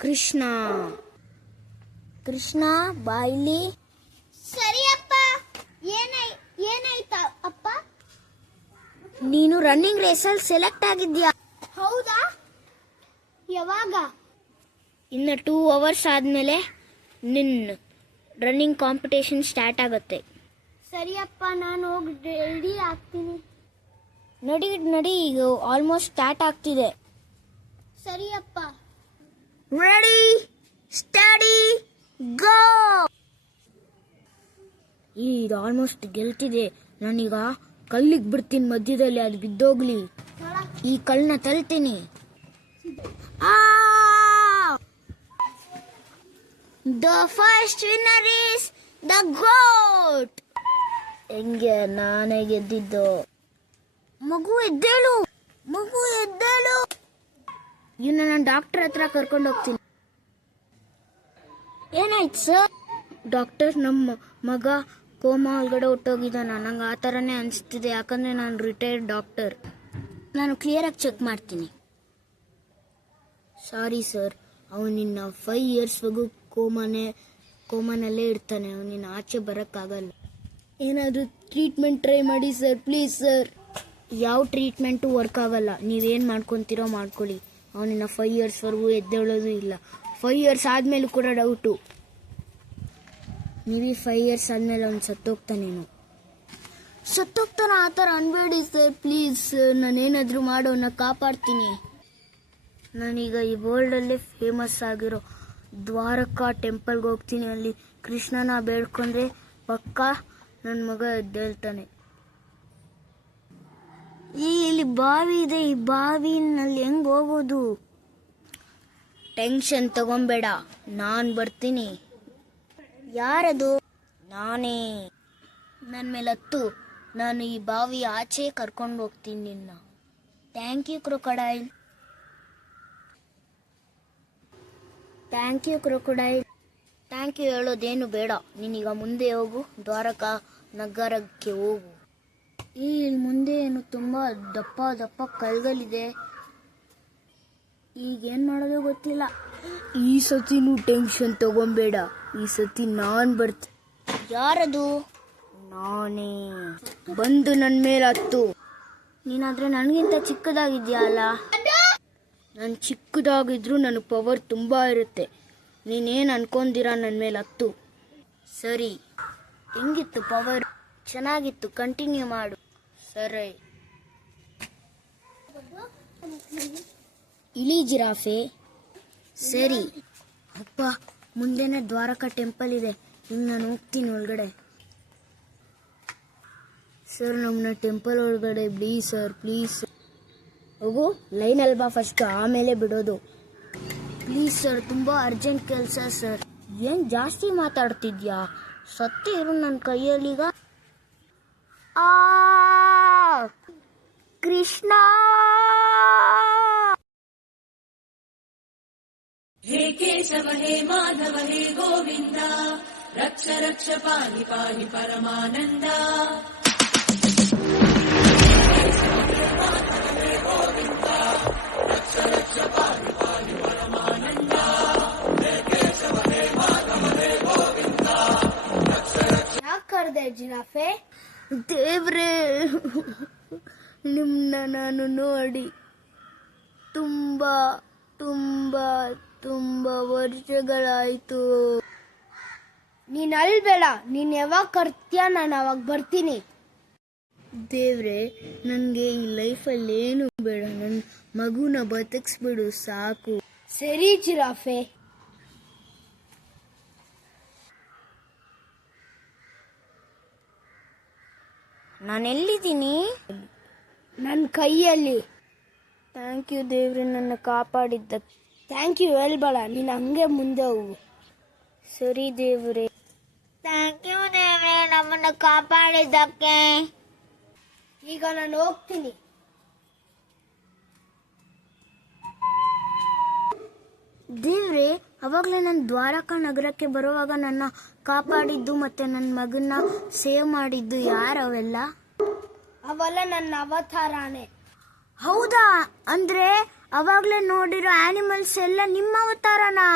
ಕೃಷ್ಣ ಕೃಷ್ಣ ಬಾಯಿಲಿ. ಸರಿ ಅಪ್ಪ. ಏನಾಯ್ತ ಅಪ್ಪ? ನೀನು ರನ್ನಿಂಗ್ ರೇಸಲ್ಲಿ ಸೆಲೆಕ್ಟ್ ಆಗಿದ್ಯಾ. ಹೌದಾ? ಯಾವಾಗ? ಇನ್ನು 2 hours ಆದ್ಮೇಲೆ ನಿನ್ನ ರನ್ನಿಂಗ್ ಕಾಂಪಿಟೇಷನ್ ಸ್ಟಾರ್ಟ್ ಆಗುತ್ತೆ. ಸರಿ ಅಪ್ಪ, ನಾನು ಹೋಗಿ ರೆಡಿ ಆಗ್ತೀನಿ. ನಡಿ ಈಗ ಆಲ್ಮೋಸ್ಟ್ ಸ್ಟಾರ್ಟ್ ಆಗ್ತಿದೆ. ಸರಿ ಅಪ್ಪ. ರೆಡಿ ಸ್ಟಡಿ ಗೋ. ಇದು ಆಲ್ಮೋಸ್ಟ್ ಗೆಲ್ತಿದೆ. ನಾನೀಗ ಕಲ್ಲಿಗೆ ಬಿಡ್ತೀನಿ ಮಧ್ಯದಲ್ಲಿ, ಅದು ಬಿದ್ದೋಗ್ಲಿ. ಈ ಕಲ್ಲನ್ನ ತಳ್ತೀನಿ. The first winner is the goat. ಹೆಂಗೆ ನಾನೇ ಗೆದ್ದಿದ್ದು. ಮಗು ಎದ್ದೇಳು. ಇವನ್ನ ನಾನು ಡಾಕ್ಟರ್ ಹತ್ರ ಕರ್ಕೊಂಡು ಹೋಗ್ತೀನಿ. ಏನಾಯ್ತು ಸರ್? ಡಾಕ್ಟರ್, ನಮ್ಮ ಮಗ ಕೋಮಾ ಒಳಗಡೆ ಹೊಟ್ಟೋಗಿದ್ದಾನ. ನಂಗೆ ಆ ಥರನೇ ಅನಿಸ್ತಿದೆ, ಯಾಕಂದರೆ ನಾನು ರಿಟೈರ್ಡ್ ಡಾಕ್ಟರ್. ನಾನು ಕ್ಲಿಯರಾಗಿ ಚೆಕ್ ಮಾಡ್ತೀನಿ. ಸಾರಿ ಸರ್, ಅವನಿನ್ನ 5 yearsವರೆಗೂ ಕೋಮಾನಲ್ಲೇ ಇರ್ತಾನೆ. ಅವನಿನ್ನ ಆಚೆ ಬರೋಕ್ಕಾಗಲ್ಲ. ಏನಾದರೂ ಟ್ರೀಟ್ಮೆಂಟ್ ಟ್ರೈ ಮಾಡಿ ಸರ್, ಪ್ಲೀಸ್ ಸರ್. ಯಾವ ಟ್ರೀಟ್ಮೆಂಟು ವರ್ಕ್ ಆಗಲ್ಲ. ನೀವೇನು ಮಾಡ್ಕೊತೀರೋ ಮಾಡ್ಕೊಳ್ಳಿ. ಅವನಿನ್ನ 5 yearsವರೆಗೂ ಎದ್ದೇಳೋದು ಇಲ್ಲ. 5 years ಆದಮೇಲೂ ಕೂಡ ಡೌಟು. ನೀವೇ 5 years ಆದಮೇಲೆ ಅವ್ನು ಸತ್ತೋಗ್ತಾನೇನು. ಸತ್ತೋಗ್ತಾನ ಆ ಥರ ಅನ್ಬೇಡಿ ಸರ್, ಪ್ಲೀಸ್ ಸರ್. ನಾನೇನಾದರೂ ಮಾಡೋನ್ನ ಕಾಪಾಡ್ತೀನಿ. ನಾನೀಗ ಈ ವರ್ಲ್ಡಲ್ಲೇ ಫೇಮಸ್ ಆಗಿರೋ ದ್ವಾರಕಾ ಟೆಂಪಲ್ಗೆ ಹೋಗ್ತೀನಿ. ಅಲ್ಲಿ ಕೃಷ್ಣನ ಬೇಡ್ಕೊಂಡ್ರೆ ಪಕ್ಕಾ ನನ್ನ ಮಗ ಎದ್ದೇಳ್ತಾನೆ. ಇಲ್ಲಿ ಬಾವಿ ಇದೆ. ಈ ಬಾವಿನಲ್ಲಿ ಹೆಂಗೆ ಹೋಗೋದು? ಟೆನ್ಷನ್ ತಗೊಂಬೇಡ, ನಾನು ಬರ್ತೀನಿ. ಯಾರದು? ನಾನೇ. ನನ್ನ ಮೇಲೆ ಹತ್ತು. ನಾನು ಈ ಬಾವಿ ಆಚೆ ಕರ್ಕೊಂಡು ಹೋಗ್ತೀನಿ ನಿನ್ನ. Thank you crocodile. Thank you crocodile. Thank you ಹೇಳೋದೇನು ಬೇಡ. ನೀನೀಗ ಮುಂದೆ ಹೋಗು, ದ್ವಾರಕಾ ನಗರಕ್ಕೆ ಹೋಗು. ಇಲ್ಲಿ ಮುಂದೆ ಏನು ತುಂಬ ದಪ್ಪ ಕಲ್ಗಲಿದೆ. ಈಗೇನು ಮಾಡೋದು ಗೊತ್ತಿಲ್ಲ. ಈ ಸತಿನೂ ಟೆನ್ಷನ್ ತಗೊಂಬೇಡ. ಈ ಸತಿ ನಾನು ಬರ್ತೀನಿ. ಯಾರದು? ನಾನೇ. ಬಂದು ನನ್ನ ಮೇಲೆ ಹತ್ತು. ನೀನಾದ್ರೆ ನನಗಿಂತ ಚಿಕ್ಕದಾಗಿದ್ಯಾ ಅಲ್ಲ? ನಾನು ಚಿಕ್ಕದಾಗಿದ್ರು ನನಗೆ ಪವರ್ ತುಂಬ ಇರುತ್ತೆ. ನೀನೇನು ಅನ್ಕೊಂದಿರ ನನ್ನ ಮೇಲೆ ಹತ್ತು. ಸರಿ, ಹೆಂಗಿತ್ತು ಪವರ್? ಚೆನ್ನಾಗಿತ್ತು, ಕಂಟಿನ್ಯೂ ಮಾಡು. ಸರಿ. ಇಳಿ ಜಿರಾಫೆ. ಸರಿ ಅಪ್ಪ, ಮುಂದೆನೇ ದ್ವಾರಕಾ ಟೆಂಪಲ್ ಇದೆ. ಈಗ ನಾನು ಹೋಗ್ತೀನಿ ಒಳಗಡೆ. ಸರ್, ನಮ್ಮನ್ನ ಟೆಂಪಲ್ ಒಳಗಡೆ ಬಿಡಿ ಸರ್, ಪ್ಲೀಸ್. ಹೋಗು, ಲೈನಲ್ಲಿ ಬಾ ಫಸ್ಟ್, ಆಮೇಲೆ ಬಿಡೋದು. ಪ್ಲೀಸ್ ಸರ್, ತುಂಬ ಅರ್ಜೆಂಟ್ ಕೆಲಸ ಸರ್. ಏನು ಜಾಸ್ತಿ ಮಾತಾಡ್ತಿದ್ಯಾ? ಸತ್ತೇ ಇರು ನನ್ನ ಕೈಯಲ್ಲೀಗ. ಕೃಷ್ಣ. हे केशव हे माधव हे गोविन्द रक्ष रक्ष पाहि पाहि परमानन्द ಯಾಕೆ ಕರೆದೆ ಜಿರಾಫೆ? ದೇವ್ರೇ, ನಿಮ್ಮನ್ನ ನಾನು ನೋಡಿ ತುಂಬಾ ವರ್ಷಗಳಾಯ್ತು. ನೀನ್ ಅಲ್ಬೇಡ. ನೀನ್ ಯಾವಾಗ ಕರ್ತೀಯ ನಾನು ಅವಾಗ ಬರ್ತೀನಿ. ದೇವ್ರೆ, ನನಗೆ ಈ ಲೈಫಲ್ಲಿ ಏನು ಬೇಡ. ನನ್ನ ಮಗುನ ಬದುಕಿಸ್ಬಿಡು ಸಾಕು. ಸರಿ ಜಿರಾಫೆ. ನಾನೆಲ್ಲಿದ್ದೀನಿ? ನನ್ನ ಕೈಯಲ್ಲಿ. ಥ್ಯಾಂಕ್ ಯು ದೇವ್ರೆ, ನನ್ನ ಕಾಪಾಡಿದ್ದಕ್ಕೆ. ಥ್ಯಾಂಕ್ ಯು ಹೇಳ್ಬೇಡ, ನೀನು ಹಂಗೆ ಮುಂದೆ ಹೋಗು. ಸರಿ ದೇವ್ರೆ. ಥ್ಯಾಂಕ್ ಯು ದೇವ್ರೆ, ನಮ್ಮನ್ನು ಕಾಪಾಡಿದ್ದಕ್ಕೆ. ಈಗ ನಾನು ಹೋಗ್ತೀನಿ. ದೇವ್ರೆ, ಅವಾಗಲೇ ನಾನು ದ್ವಾರಕಾ ನಗರಕ್ಕೆ ಬರುವಾಗ ನನ್ನ ಕಾಪಾಡಿದ್ದು ಮತ್ತೆ ನನ್ನ ಮಗನ್ನ ಸೇವ್ ಮಾಡಿದ್ದು ಯಾರವೆಲ್ಲ? ಅವೆಲ್ಲ ನನ್ನ ಅವತಾರನೇ. ಹೌದಾ? ಅಂದ್ರೆ ಅವಾಗ್ಲೇ ನೋಡಿರೋ ಆನಿಮಲ್ಸ್ ಎಲ್ಲ ನಿಮ್ಮ ಅವತಾರನಾ?